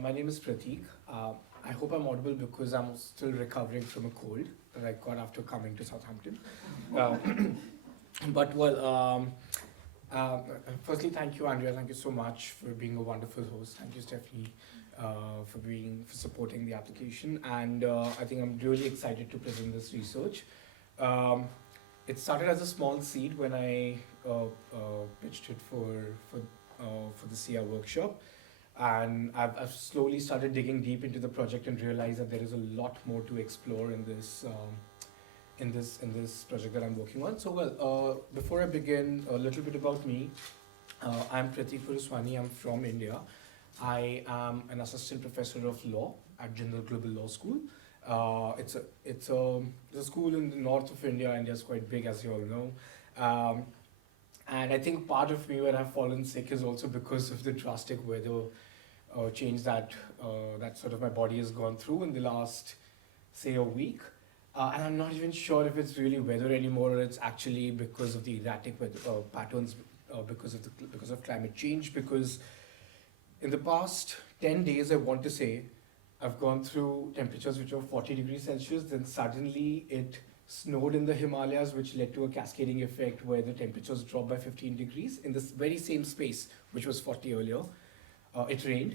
My name is Pratik. I hope I'm audible because I'm still recovering from a cold that I got after coming to Southampton. Uh, but well, uh, firstly, thank you, Andrea. Thank you so much for being a wonderful host. Thank you, Stephanie, for supporting the application. And I think I'm really excited to present this research. Um, it started as a small seed when I pitched it for the CR workshop, and I've slowly started digging deep into the project and realized that there is a lot more to explore in this project that I'm working on. So before I begin, a little bit about me. I'm Pratik Purswani. I'm from India. I am an assistant professor of law at Jindal Global Law School. It's a school in the north of India. India is quite big, as you all know. And I think part of me when I've fallen sick is also because of the drastic weather change that sort of my body has gone through in the last, say, a week. And I'm not even sure if it's really weather anymore, or it's actually because of the erratic weather patterns, because of climate change. Because in the past 10 days, I want to say, I've gone through temperatures which are 40 degrees Celsius. Then suddenly it snowed in the Himalayas, which led to a cascading effect where the temperatures dropped by 15 degrees in this very same space, which was 40 earlier. It rained,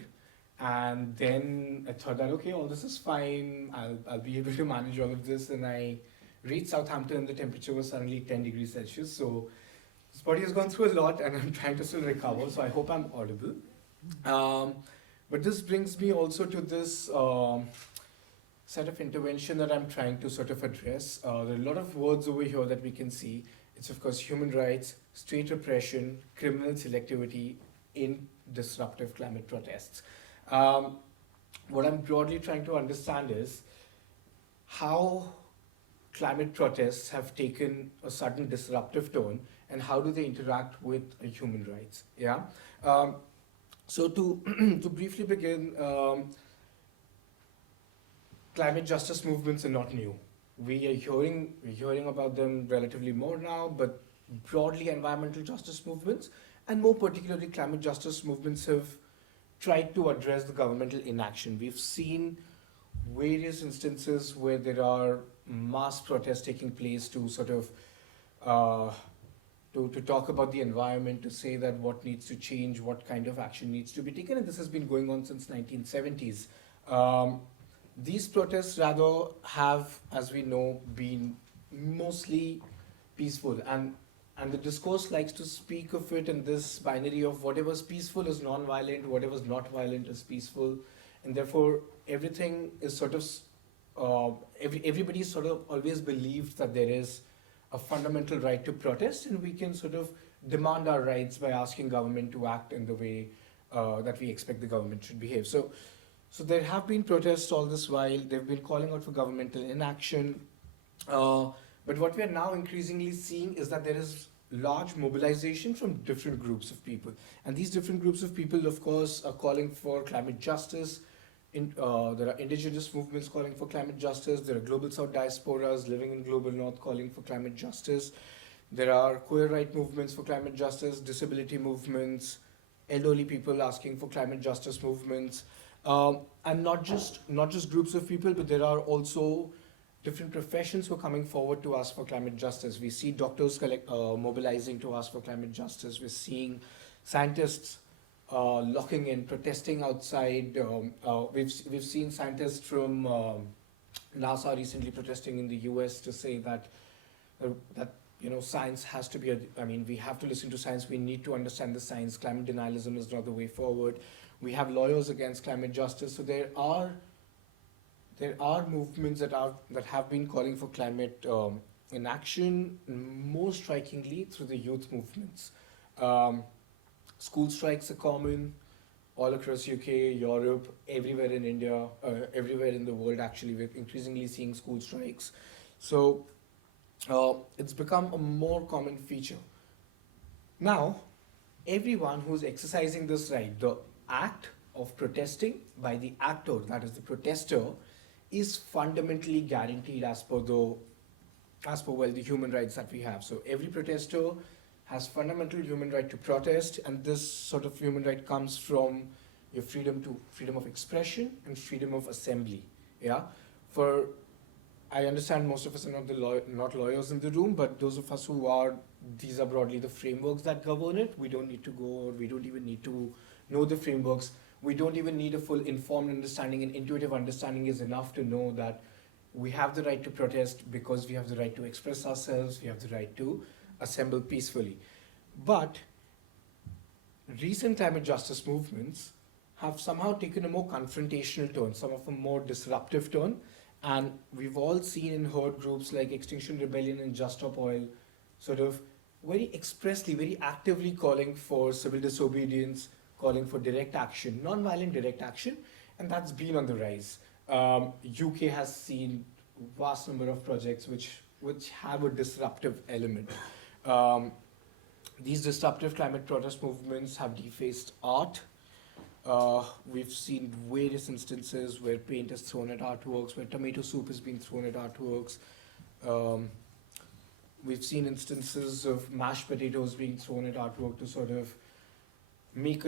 and then I thought that, okay, all this is fine, I'll be able to manage all of this, and I reached Southampton and the temperature was suddenly 10 degrees Celsius. So this body has gone through a lot and I'm trying to still recover, so I hope I'm audible. But this brings me also to this set of intervention that I'm trying to sort of address. There are a lot of words over here that we can see. It's of course human rights, state repression, criminal selectivity in disruptive climate protests. What I'm broadly trying to understand is how climate protests have taken a sudden disruptive tone and how do they interact with human rights. Yeah. So to to briefly begin, climate justice movements are not new. We're hearing about them relatively more now, but broadly environmental justice movements and more particularly climate justice movements have tried to address the governmental inaction. We've seen various instances where there are mass protests taking place to sort of to talk about the environment, to say that what needs to change, what kind of action needs to be taken, and this has been going on since 1970s. These protests rather have, as we know, been mostly peaceful, and the discourse likes to speak of it in this binary of whatever's peaceful is non-violent, whatever's not violent is peaceful, and therefore everything is sort of everybody sort of always believed that there is a fundamental right to protest, and we can sort of demand our rights by asking government to act in the way that we expect the government should behave. So there have been protests all this while. They've been calling out for governmental inaction. But what we are now increasingly seeing is that there is large mobilization from different groups of people. And these different groups of people, of course, are calling for climate justice. There are indigenous movements calling for climate justice. There are global south diasporas living in global north calling for climate justice. There are queer right movements for climate justice, disability movements, elderly people asking for climate justice movements. And not just groups of people, but there are also different professions who are coming forward to ask for climate justice. We see doctors mobilizing to ask for climate justice. We're seeing scientists locking in, protesting outside. We've seen scientists from NASA recently protesting in the US to say that science has to be. We have to listen to science. We need to understand the science. Climate denialism is not the way forward. We have lawyers against climate justice. So there are movements that have been calling for climate inaction, more strikingly through the youth movements. School strikes are common all across UK, Europe, everywhere in India, everywhere in the world actually. We're increasingly seeing school strikes. So it's become a more common feature. Now, everyone who's exercising this right, the act of protesting by the actor, that is the protester, is fundamentally guaranteed as per the human rights that we have. So every protester has fundamental human right to protest, and this sort of human right comes from your freedom of expression and freedom of assembly. Yeah, for I understand most of us are not lawyers in the room, but those of us who are, these are broadly the frameworks that govern it. We don't need to go, or we don't even need to know the frameworks. We don't even need a full informed understanding. And intuitive understanding is enough to know that we have the right to protest because we have the right to express ourselves, we have the right to assemble peacefully. But recent climate justice movements have somehow taken a more confrontational turn, some of a more disruptive turn. And we've all seen and heard groups like Extinction Rebellion and Just Stop Oil sort of very expressly, very actively calling for civil disobedience, calling for direct action, non-violent direct action, and that's been on the rise. UK has seen vast number of projects which have a disruptive element. These disruptive climate protest movements have defaced art. We've seen various instances where paint is thrown at artworks, where tomato soup is being thrown at artworks. We've seen instances of mashed potatoes being thrown at artwork to sort of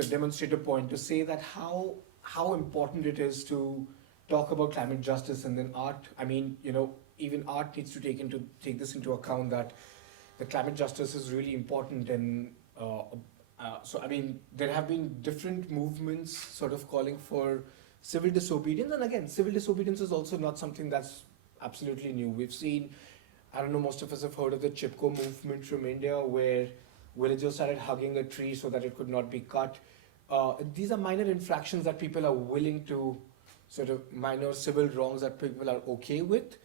demonstrate a point, to say that how important it is to talk about climate justice. And then art, I mean, even art needs to take this into account, that the climate justice is really important. And so, I mean, there have been different movements sort of calling for civil disobedience. And again, civil disobedience is also not something that's absolutely new. We've seen, I don't know, most of us have heard of the Chipko movement from India, where villagers started hugging a tree so that it could not be cut. These are minor infractions that people are willing to, sort of minor civil wrongs that people are okay with,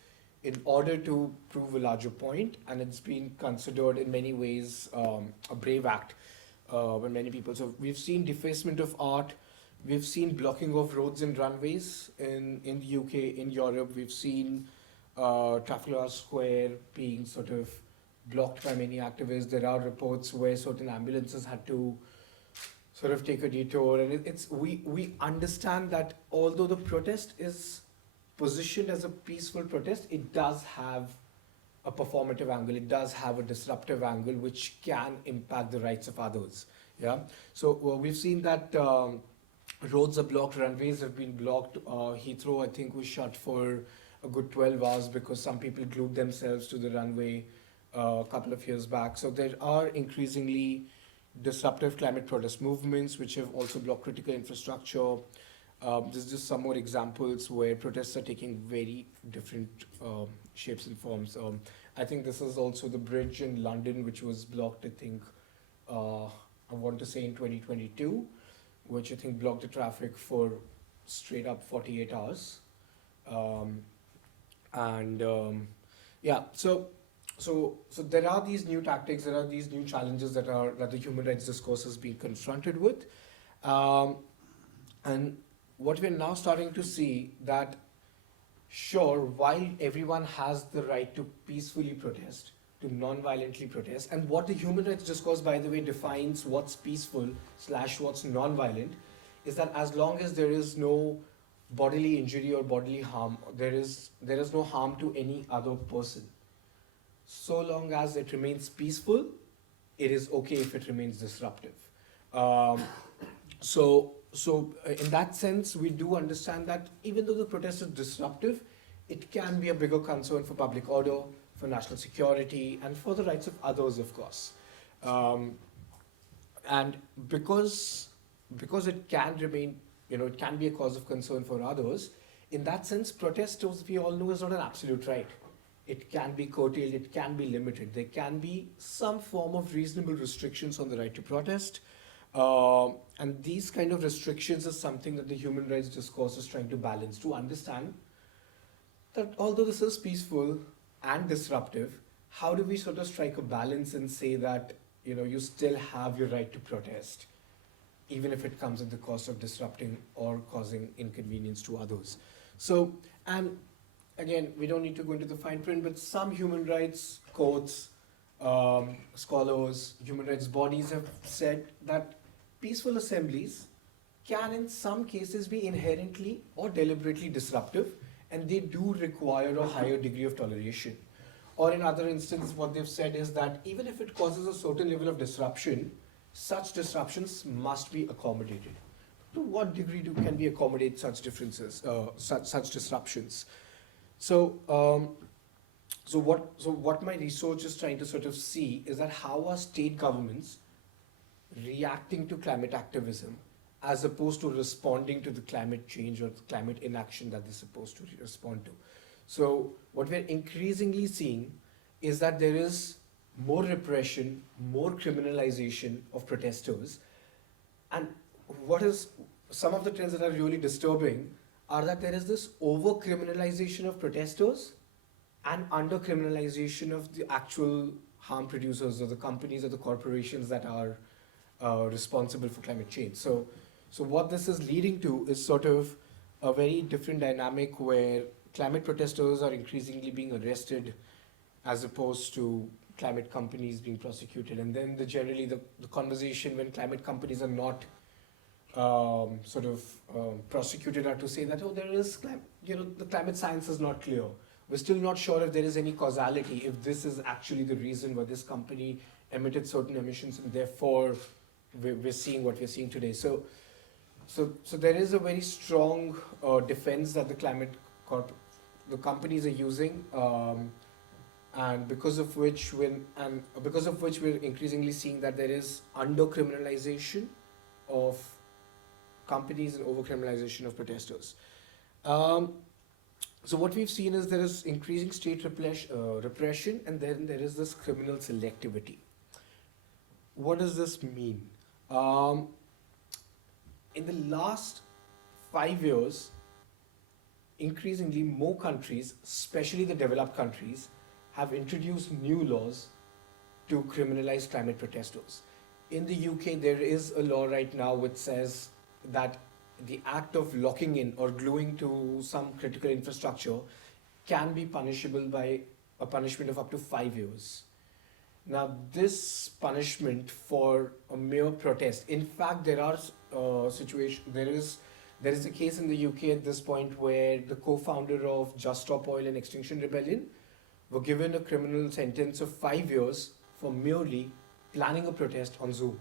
in order to prove a larger point. And it's been considered in many ways a brave act by many people. So we've seen defacement of art, we've seen blocking of roads and runways in the UK, in Europe. We've seen Trafalgar Square being sort of blocked by many activists. There are reports where certain ambulances had to sort of take a detour. And we understand that although the protest is positioned as a peaceful protest, it does have a performative angle, it does have a disruptive angle, which can impact the rights of others. Yeah. So we've seen that roads are blocked, runways have been blocked. Heathrow, I think, was shut for a good 12 hours because some people glued themselves to the runway a couple of years back. So there are increasingly disruptive climate protest movements which have also blocked critical infrastructure. There's just some more examples where protests are taking very different shapes and forms. I think this is also the bridge in London, which was blocked, I think, I want to say in 2022, which I think blocked the traffic for straight up 48 hours. Yeah, so there are these new tactics, there are these new challenges that the human rights discourse has been confronted with. And what we're now starting to see, that sure, while everyone has the right to peacefully protest, to non-violently protest, and what the human rights discourse, by the way, defines what's peaceful / what's non-violent, is that as long as there is no bodily injury or bodily harm, there is no harm to any other person, so long as it remains peaceful, it is okay if it remains disruptive. So in that sense, we do understand that even though the protest is disruptive, it can be a bigger concern for public order, for national security, and for the rights of others, of course. And because it can remain, it can be a cause of concern for others, in that sense, protest, as we all know, is not an absolute right. It can be curtailed, it can be limited. There can be some form of reasonable restrictions on the right to protest. And these kind of restrictions is something that the human rights discourse is trying to balance, to understand that although this is peaceful and disruptive, how do we sort of strike a balance and say that, you still have your right to protest, even if it comes at the cost of disrupting or causing inconvenience to others. So, and again, we don't need to go into the fine print, but some human rights courts, scholars, human rights bodies have said that peaceful assemblies can in some cases be inherently or deliberately disruptive, and they do require a higher degree of toleration. Or in other instances, what they've said is that even if it causes a certain level of disruption, such disruptions must be accommodated. to what degree can we accommodate such differences, such disruptions? So, what my research is trying to sort of see is that how are state governments reacting to climate activism as opposed to responding to the climate change or the climate inaction that they're supposed to respond to. So what we're increasingly seeing is that there is more repression, more criminalization of protesters. And what is some of the trends that are really disturbing are that there is this over criminalization of protesters and under criminalization of the actual harm producers or the companies or the corporations that are responsible for climate change. So what this is leading to is sort of a very different dynamic where climate protesters are increasingly being arrested as opposed to climate companies being prosecuted. And then generally the conversation when climate companies are not prosecuted are to say that, oh, there is, the climate science is not clear. We're still not sure if there is any causality, if this is actually the reason why this company emitted certain emissions and therefore we're seeing what we're seeing today. So there is a very strong defense that the companies are using, and because of which we're increasingly seeing that there is under criminalization of companies and over criminalization of protesters. So what we've seen is there is increasing state repression, and then there is this criminal selectivity. What does this mean? In the last 5 years, increasingly more countries, especially the developed countries, have introduced new laws to criminalize climate protesters. In the UK, there is a law right now which says that the act of locking in or gluing to some critical infrastructure can be punishable by a punishment of up to 5 years. Now, this punishment for a mere protest, in fact, there are there is a case in the UK at this point where the co-founder of Just Stop Oil and Extinction Rebellion were given a criminal sentence of 5 years for merely planning a protest on Zoom.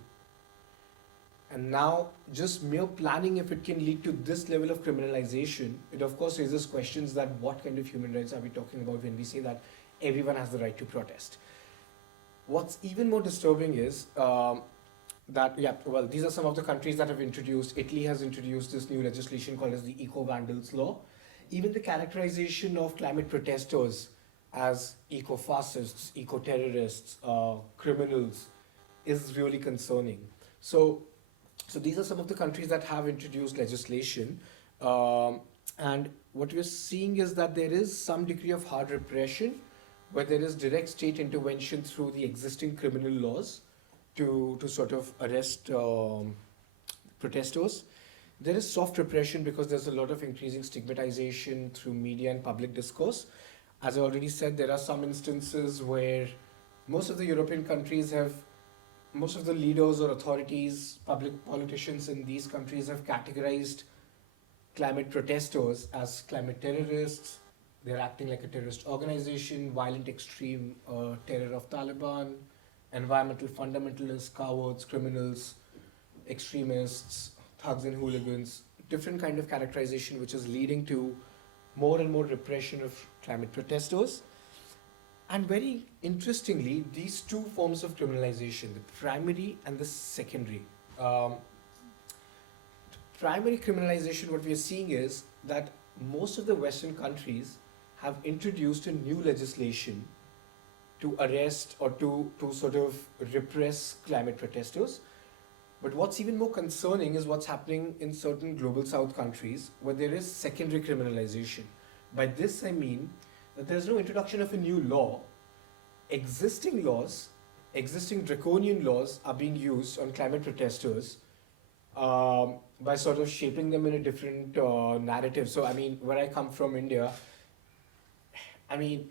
And now, just mere planning, if it can lead to this level of criminalization, it of course raises questions that what kind of human rights are we talking about when we say that everyone has the right to protest. What's even more disturbing is these are some of the countries that have introduced. Italy has introduced this new legislation called as the Eco-Vandals Law. Even the characterization of climate protesters as eco-fascists, eco-terrorists, criminals is really concerning. So these are some of the countries that have introduced legislation. And what we're seeing is that there is some degree of hard repression where there is direct state intervention through the existing criminal laws to sort of arrest protesters. There is soft repression because there's a lot of increasing stigmatization through media and public discourse. As I already said, there are some instances where most of the European countries most of the leaders or authorities, public politicians in these countries have categorized climate protesters as climate terrorists. They're acting like a terrorist organization, violent extreme terror of Taliban, environmental fundamentalists, cowards, criminals, extremists, thugs and hooligans, different kind of characterization which is leading to more and more repression of climate protesters. And very interestingly, these two forms of criminalization, the primary and the secondary. Primary criminalization, what we are seeing is that most of the Western countries have introduced a new legislation to arrest or to sort of repress climate protesters. But what's even more concerning is what's happening in certain global south countries where there is secondary criminalization. By this I mean that there's no introduction of a new law. Existing draconian laws are being used on climate protesters by sort of shaping them in a different narrative. So, I mean, where I come from, India, I mean,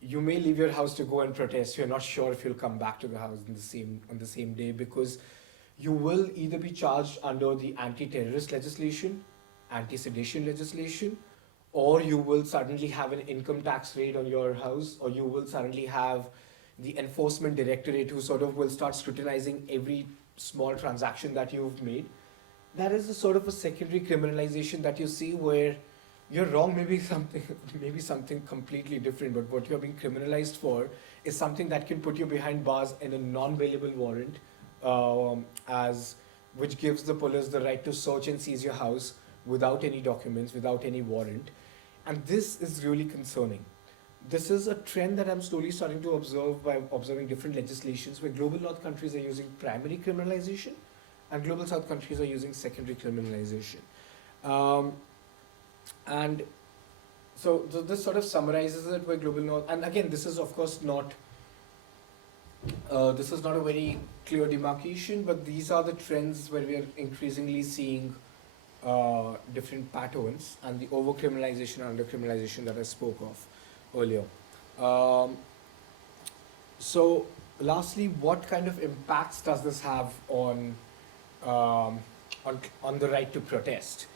you may leave your house to go and protest. You're not sure if you'll come back to the house on the same day because you will either be charged under the anti-terrorist legislation, anti-sedition legislation, or you will suddenly have an income tax raid on your house, or you will suddenly have the enforcement directorate who sort of will start scrutinizing every small transaction that you've made. that is a sort of a secondary criminalization that you see where you're wrong, maybe something, maybe something completely different, but what you're being criminalized for is something that can put you behind bars in a non-bailable warrant, as which gives the police the right to search and seize your house without any documents, without any warrant, and this is really concerning. This is a trend that I'm slowly starting to observe by observing different legislations where global north countries are using primary criminalization and global south countries are using secondary criminalization. Um, and so this sort of summarizes it where global north, and again, this is of course not, this is not a very clear demarcation, but these are the trends where we are increasingly seeing different patterns and the over-criminalization and under-criminalization that I spoke of earlier. Um, so, lastly, what kind of impacts does this have um, on the right to protest?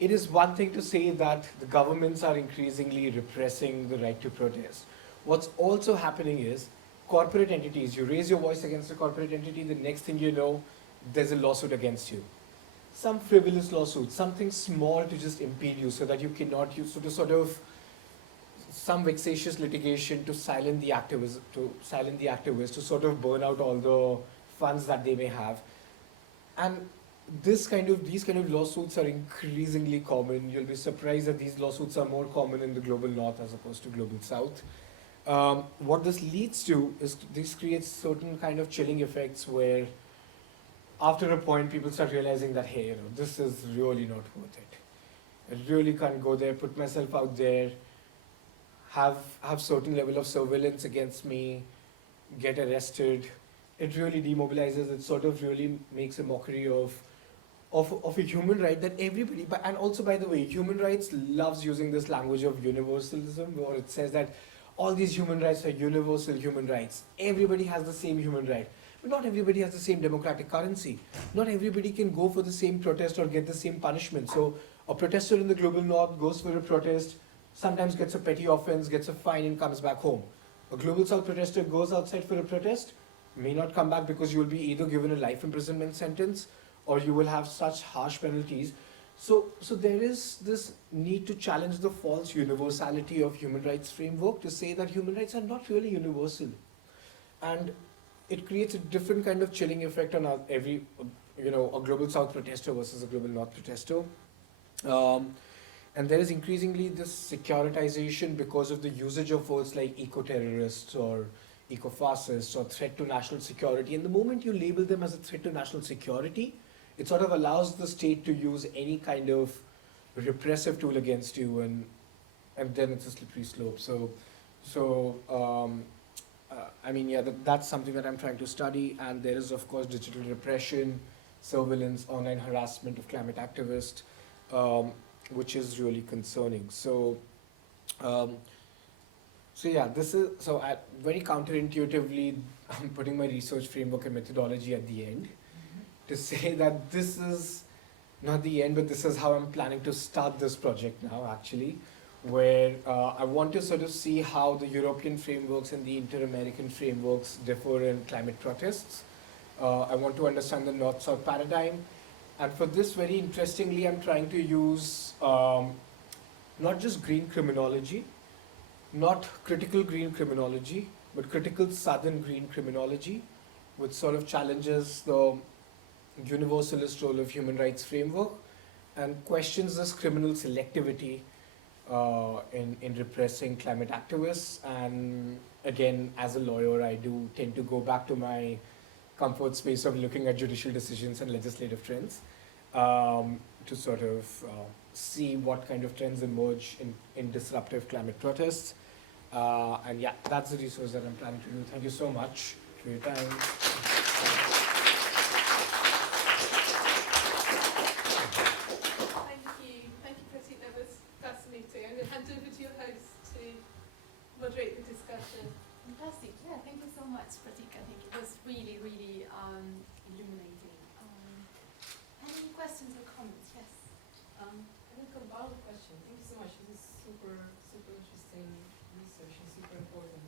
It is one thing to say that the governments are increasingly repressing the right to protest. What's also happening is corporate entities, you raise your voice against a corporate entity, the next thing you know, there's a lawsuit against you. Some frivolous lawsuit, something small to just impede you so that you cannot use, so to sort of some vexatious litigation to silence the activists, to sort of burn out all the funds that they may have. And these kind of lawsuits are increasingly common. You'll be surprised that these lawsuits are more common in the global north as opposed to global south. What this leads to is this creates certain kind of chilling effects where after a point people start realizing that, hey, this is really not worth it. I really can't go there, put myself out there, have certain level of surveillance against me, get arrested. It really demobilizes. It sort of really makes a mockery of a human right that everybody, and also by the way, human rights loves using this language of universalism, where it says that all these human rights are universal human rights. Everybody has the same human right. But not everybody has the same democratic currency. Not everybody can go for the same protest or get the same punishment. So a protester in the global north goes for a protest, sometimes gets a petty offense, gets a fine and comes back home. A global south protester goes outside for a protest, may not come back because you will be either given a life imprisonment sentence or you will have such harsh penalties. So there is this need to challenge the false universality of human rights framework to say that human rights are not really universal. And it creates a different kind of chilling effect on every, a global south protester versus a global north protester. And there is increasingly this securitization because of the usage of words like eco-terrorists or eco-fascists or threat to national security. And the moment you label them as a threat to national security, it sort of allows the state to use any kind of repressive tool against you, and then it's a slippery slope. That's something that I'm trying to study. And there is, of course, digital repression, surveillance, online harassment of climate activists, which is really concerning. Very counterintuitively, I'm putting my research framework and methodology at the end to say that this is not the end, but this is how I'm planning to start this project now, actually, where I want to sort of see how the European frameworks and the inter-American frameworks differ in climate protests. I want to understand the North-South paradigm. And for this, very interestingly, I'm trying to use not just green criminology, not critical green criminology, but critical southern green criminology, which sort of challenges the universalist role of human rights framework and questions this criminal selectivity in repressing climate activists. And again, as a lawyer, I do tend to go back to my comfort space of looking at judicial decisions and legislative trends to sort of see what kind of trends emerge in disruptive climate protests. That's the resource that I'm planning to do. Thank you so much for your time. Thank you, Pratik. That was fascinating. I'm going to hand over to your host to moderate the discussion. Fantastic. Yeah, thank you so much, Pratik. I think it was really, really illuminating. Any questions or comments? Yes. I think about the question. Thank you so much. This is super, super interesting research and super important.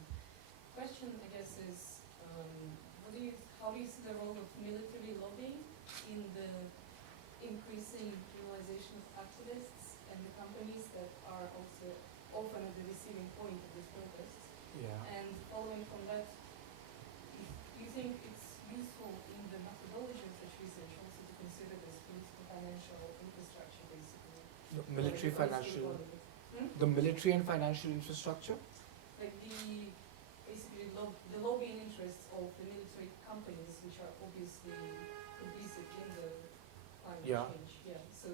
Question, I guess, is how do you see the role of military lobbying in the increasing criminalization of activists and the companies that are also often at the receiving point of these protests? Yeah. And following from that, do you think it's useful in the methodology of such research also to consider this political financial infrastructure, basically? Military Or is it financial, politics? the military and financial infrastructure. Like basically the lobbying interests of the military companies, which are obviously complicit in the climate Yeah. change. Yeah. So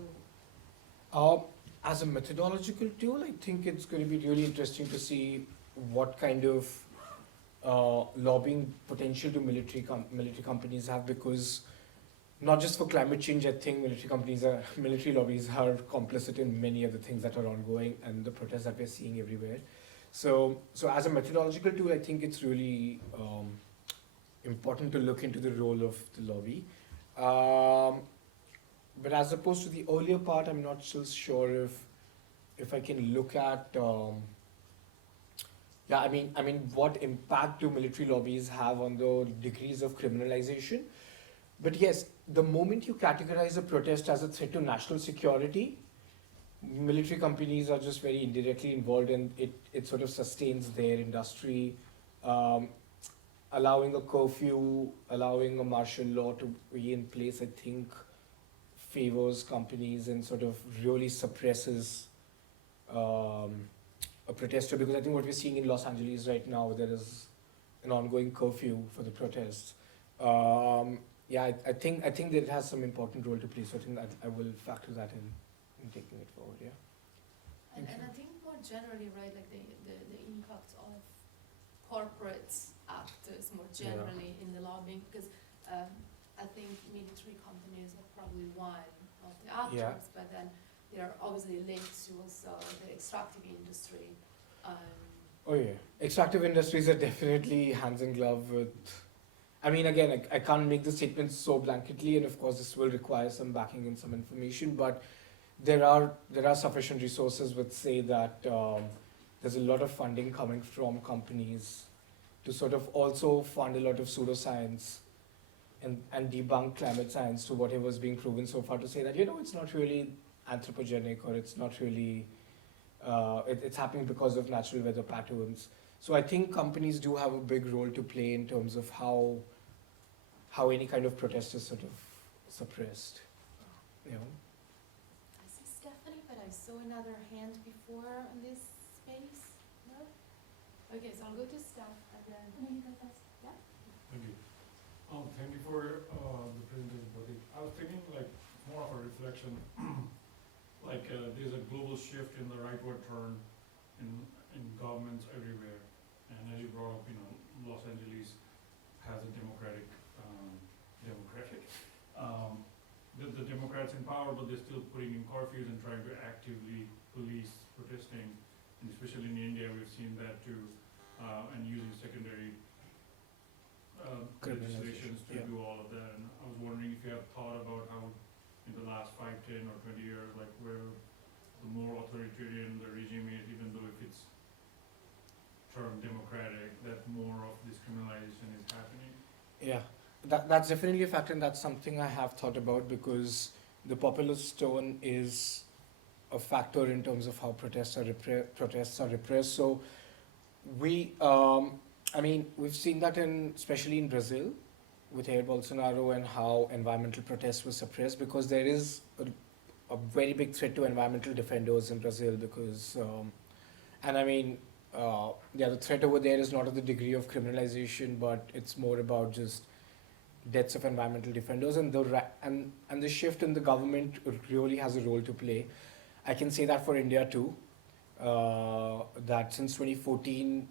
As a methodological tool, I think it's going to be really interesting to see what kind of lobbying potential do military companies have, because not just for climate change, I think military lobbies are complicit in many other things that are ongoing and the protests that we're seeing everywhere. So as a methodological tool, I think it's really important to look into the role of the lobby. But as opposed to the earlier part, I'm not so sure if I can look at what impact do military lobbies have on the degrees of criminalization? But yes, the moment you categorize a protest as a threat to national security, military companies are just very indirectly involved, and it sort of sustains their industry. Allowing a curfew, allowing a martial law to be in place, I think favors companies and sort of really suppresses a protester, because I think what we're seeing in Los Angeles right now, there is an ongoing curfew for the protests. I think that it has some important role to play, so I think that I will factor that in taking it forward. Yeah. And Thank you. I think more generally, right, like the impact of corporate actors more generally in the lobbying, because I think military companies are probably one of the actors, but then they are obviously linked to also the extractive industry. Oh yeah, extractive industries are definitely hands in glove with. I mean, again, I can't make the statement so blanketly, and of course, this will require some backing and some information. But there are sufficient resources which say that there's a lot of funding coming from companies to sort of also fund a lot of pseudoscience and debunk climate science to whatever is being proven so far, to say that it's not really anthropogenic, or it's not really it's happening because of natural weather patterns. So I think companies do have a big role to play in terms of how any kind of protest is sort of suppressed. I see Stephanie, but I saw another hand before in this space. No? Okay, so I'll go to Steph and then you go first. Yeah? Thank you. Thank you for the presentation, Pratik. I was thinking more of a reflection, there's a global shift in the rightward turn in governments everywhere, and as you brought up, Los Angeles has a democratic, the Democrats in power, but they're still putting in curfews and trying to actively police protesting, and especially in India, we've seen that too, and using secondary legislations to do all of that. And I was wondering if you have thought about how in the last 5, 10 or 20 years, where the more authoritarian the regime is, even though if it's termed democratic, that more of this criminalization is happening. Yeah, that's definitely a factor, and that's something I have thought about, because the populist tone is a factor in terms of how protests are repressed. So we've seen that especially in Brazil with Jair Bolsonaro, and how environmental protests were suppressed, because there is a very big threat to environmental defenders in Brazil, because the threat over there is not of the degree of criminalization, but it's more about just deaths of environmental defenders, and the shift in the government really has a role to play. I can say that for India too, that since 2014,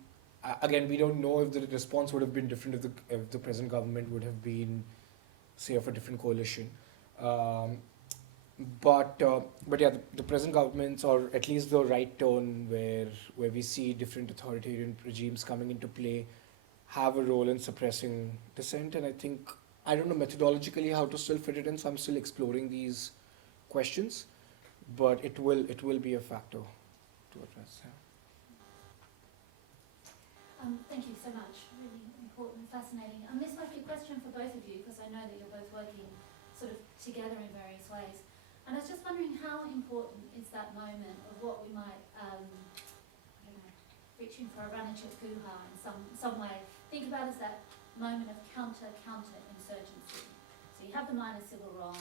again, we don't know if the response would have been different if the present government would have been, say, of a different coalition. But the present governments, or at least the right tone, where we see different authoritarian regimes coming into play, have a role in suppressing dissent. And I don't know methodologically how to still fit it in, so I'm still exploring these questions, but it will be a factor to address. Yeah. Thank you so much. Really important, fascinating. This might be a question for both of you, because I know that you're both working sort of together in various ways. And I was just wondering how important is that moment of what we might, I don't know, reaching for a Ranachikuha in some way, think about as that moment of counter-insurgency. So you have the minor civil wrong,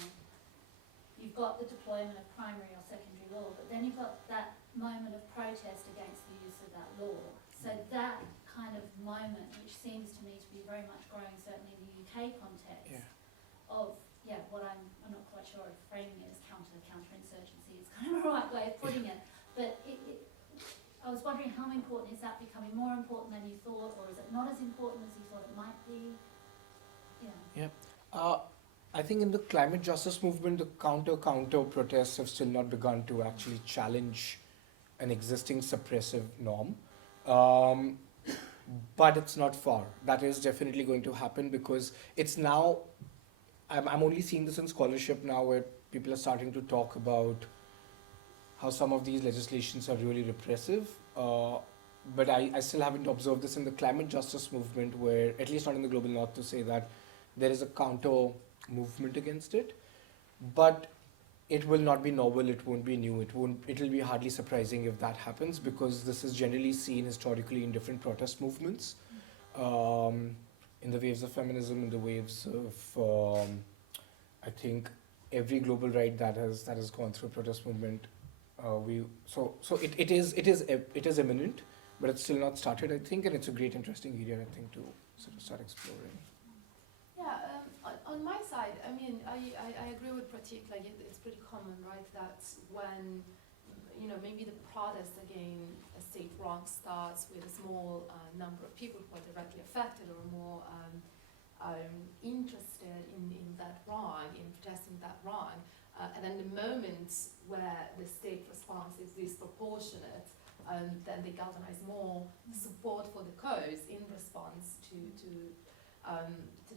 you've got the deployment of primary or secondary law, but then you've got that moment of protest against the use of that law. So that kind of moment, which seems to me to be very much growing, certainly in the UK context, of, what I'm not quite sure if framing it as counter-insurgency is kind of the right way of putting it, but I was wondering how important is that becoming more important than you thought, or is it not as important as you thought it might be? I think in the climate justice movement, the counter protests have still not begun to actually challenge an existing suppressive norm. But it's not far. That is definitely going to happen because it's now, I'm only seeing this in scholarship now where people are starting to talk about how some of these legislations are really repressive. But I still haven't observed this in the climate justice movement where, at least not in the global north, to say that there is a counter movement against it. But it will not be novel, it won't be new, it'll be hardly surprising if that happens because this is generally seen historically in different protest movements. In the waves of feminism, in the waves of, I think, every global right that has gone through a protest movement. It is imminent, but it's still not started, I think, and it's a great, interesting area, I think, to sort of start exploring. Yeah, on my side, I mean, I agree with Pratik, like it's pretty common, right, that when, maybe the protest against a state wrong starts with a small number of people who are directly affected or more interested in that wrong, in protesting that wrong, and then the moments where the state response is disproportionate, then they galvanize more support for the cause in response to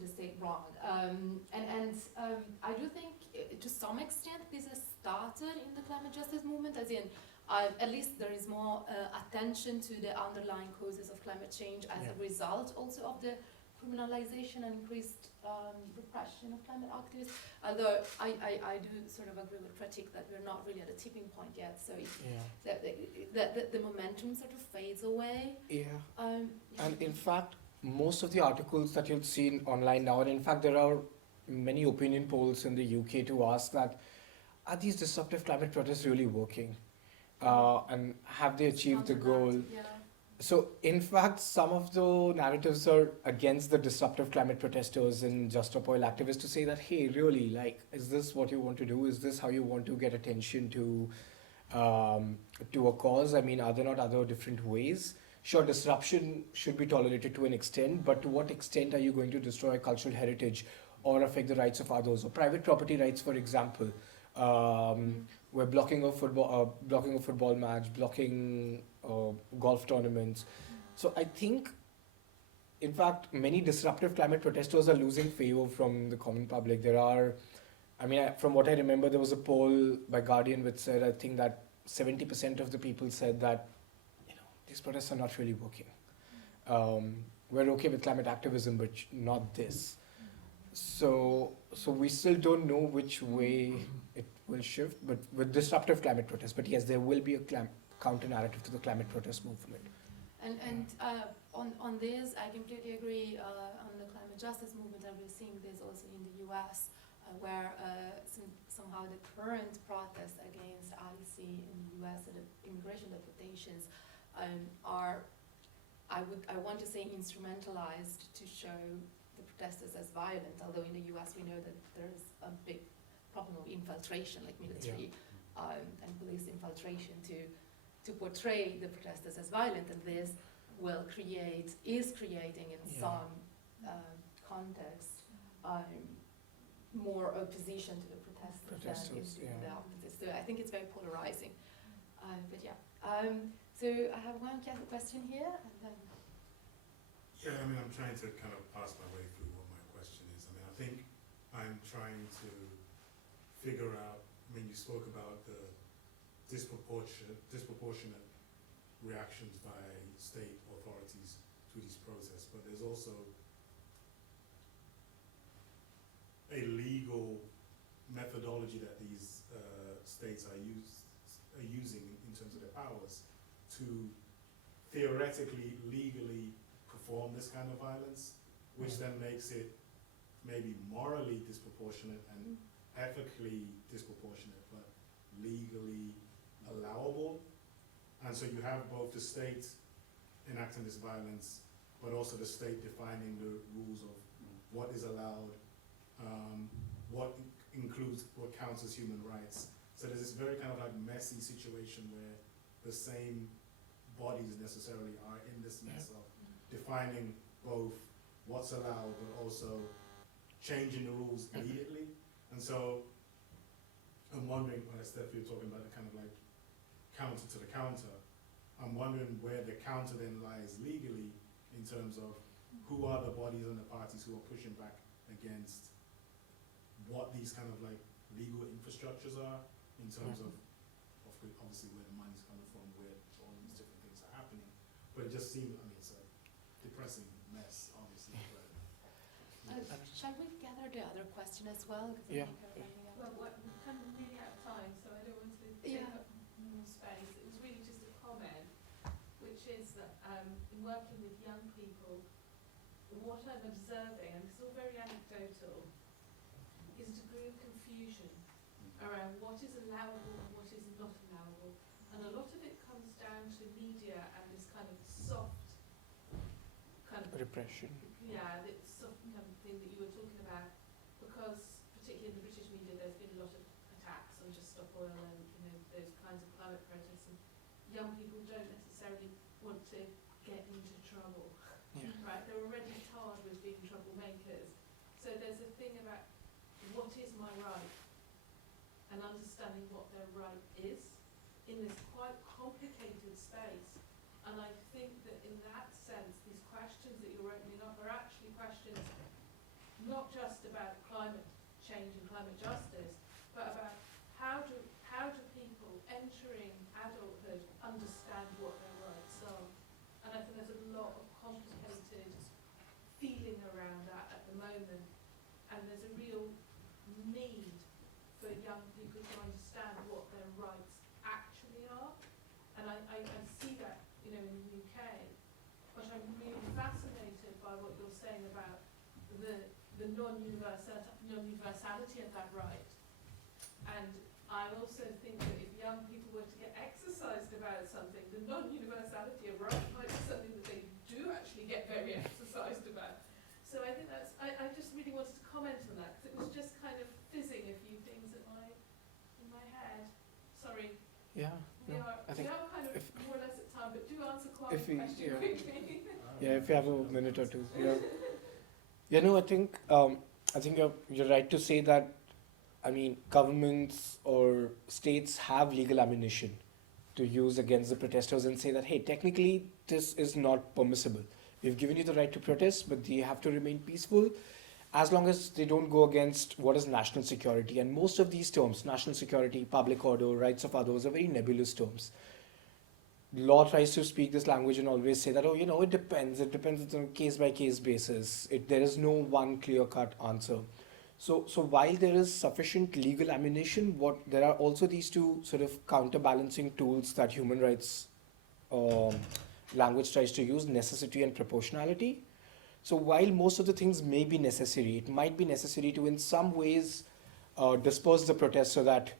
the state wrong. I do think to some extent this has started in the climate justice movement, as in at least there is more attention to the underlying causes of climate change as a result also of the criminalization and increased repression of climate activists. Although I do sort of agree with Pratik that we're not really at a tipping point yet, so the momentum sort of fades away. And in fact, most of the articles that you'll see online now, and in fact there are many opinion polls in the UK to ask that, are these disruptive climate protests really working? And have they achieved the goal? So in fact, some of the narratives are against the disruptive climate protesters and Just Stop Oil activists to say that, hey, really, like, is this what you want to do? Is this how you want to get attention to a cause? I mean, are there not other different ways? Sure, disruption should be tolerated to an extent, but to what extent are you going to destroy cultural heritage or affect the rights of others, or private property rights, for example? We're blocking a football match, blocking golf tournaments. So I think, in fact, many disruptive climate protesters are losing favor from the common public. From what I remember, there was a poll by Guardian which said, I think that 70% of the people said that these protests are not really working. We're okay with climate activism, but not this. So we still don't know which way it will shift, but with disruptive climate protests. But yes, there will be a counter narrative to the climate protest movement. And on this, I completely agree on the climate justice movement, and we're seeing this also in the US, where somehow the current protests against IC in the US and the immigration deportations are, I want to say, instrumentalized to show the protesters as violent, although in the US we know that there's a big problem of infiltration, like military and police infiltration to portray the protesters as violent, and this is creating in some context more opposition to the protesters than is the opposite. So I think it's very polarizing. So I have one question here, and then. Yeah, I'm trying to kind of pass my way through what my question is. I think I'm trying to figure out, you spoke about the disproportionate reactions by state authorities to this process, but there's also a legal methodology that these states are using in terms of their powers to theoretically, legally perform this kind of violence, which then makes it maybe morally disproportionate and ethically disproportionate, but legally allowable. And so you have both the state enacting this violence, but also the state defining the rules of what is allowed, what includes, what counts as human rights. So there's this very kind of like messy situation where the same bodies necessarily are in this mess of defining both what's allowed, but also changing the rules immediately. And so I'm wondering, Steph, you're talking about the kind of like counter to the counter. I'm wondering where the counter then lies legally in terms of who are the bodies and the parties who are pushing back against what these kind of like legal infrastructures are in terms of obviously where the money's coming from, where all these different things are happening. But it just seems, I mean, it's a depressing mess, obviously. But Shall we gather the other question as well? 'Cause I Yeah. think we're running out Well, of we're kind of nearly out of time, so I don't want to take Yeah. up more space. It was really just a comment, which is that in working with young people, what I'm observing, and it's all very anecdotal, is a degree of confusion around what is allowable and what is not allowable. And a lot of it comes down to media and this kind of soft kind of Repression. yeah, the soft kind of thing that you were talking about, because particularly in the British media there's been a lot of attacks on Just Stop Oil and those kinds of climate protests, and young people don't necessarily want to get into trouble. Yeah. Right? They're already tarred with being troublemakers. So there's a thing about what is my right and understanding what their right is in this quite complicated space. And I think that in that sense, these questions that you're opening up are actually questions not just about climate change and climate justice, but about how do people entering adulthood understand what their rights are. And I think there's a lot of complicated feeling around that at the moment, and there's a real need for young people to understand what their rights actually are. And I see that, in the UK, but I'm really fascinated by what you're saying about the non-universality of that right. And I also think that if young people were to get exercised about something, the non-universality of right might be something that they do actually get very exercised about. So I think I just really wanted to comment on that, because it was just kind of fizzing a few things in my head. Sorry. Yeah. We No, are I think kind of more or less at time, but do answer Kwame's if we- question yeah. quickly. Yeah, if you have a minute or two. Yeah. I think you're right to say that. I mean, governments or states have legal ammunition to use against the protesters and say that, hey, technically this is not permissible. We've given you the right to protest, but they have to remain peaceful as long as they don't go against what is national security. And most of these terms, national security, public order, rights of others, are very nebulous terms. Law tries to speak this language and always say that, it depends. It depends on a case-by-case basis. There is no one clear-cut answer. So while there is sufficient legal ammunition, there are also these two sort of counterbalancing tools that human rights language tries to use, necessity and proportionality. So while most of the things may be necessary, it might be necessary to in some ways disperse the protest so that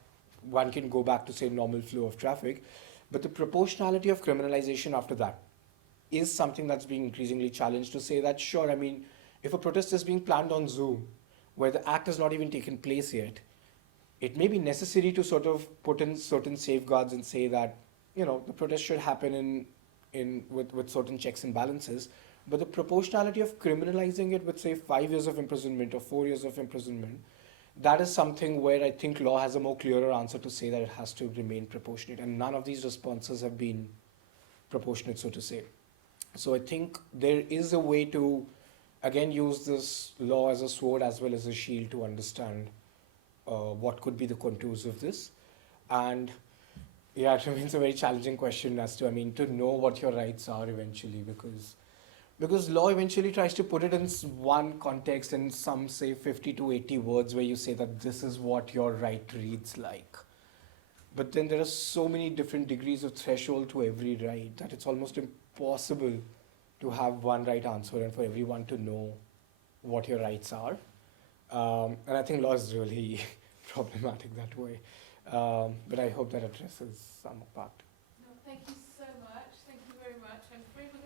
one can go back to, say, normal flow of traffic. But the proportionality of criminalization after that is something that's being increasingly challenged, to say that, sure, I mean, if a protest is being planned on Zoom, where the act has not even taken place yet, it may be necessary to sort of put in certain safeguards and say that, the protest should happen with certain checks and balances. But the proportionality of criminalizing it with, say, 5 years of imprisonment or 4 years of imprisonment, that is something where I think law has a more clearer answer to say that it has to remain proportionate. And none of these responses have been proportionate, so to say. So I think there is a way to, again, use this law as a sword as well as a shield to understand what could be the contours of this. And yeah, it remains a very challenging question as to know what your rights are eventually, because Because law eventually tries to put it in one context, in some say 50 to 80 words, where you say that this is what your right reads like. But then there are so many different degrees of threshold to every right that it's almost impossible to have one right answer and for everyone to know what your rights are. And I think law is really problematic that way. But I hope that addresses some part. No, thank you so much. Thank you very much. I'm afraid we're